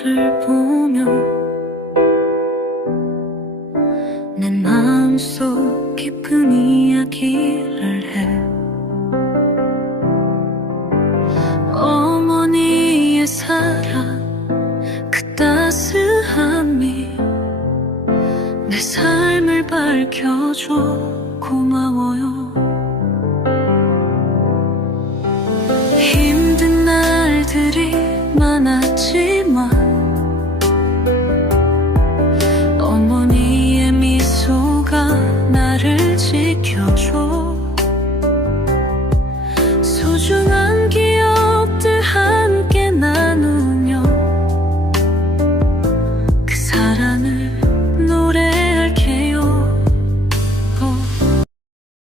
너를 보며 내 마음속 깊은 이야기를 해. 어머니의 사랑 그 따스함이 내 삶을 밝혀줘. 고마워요. 힘든 날들이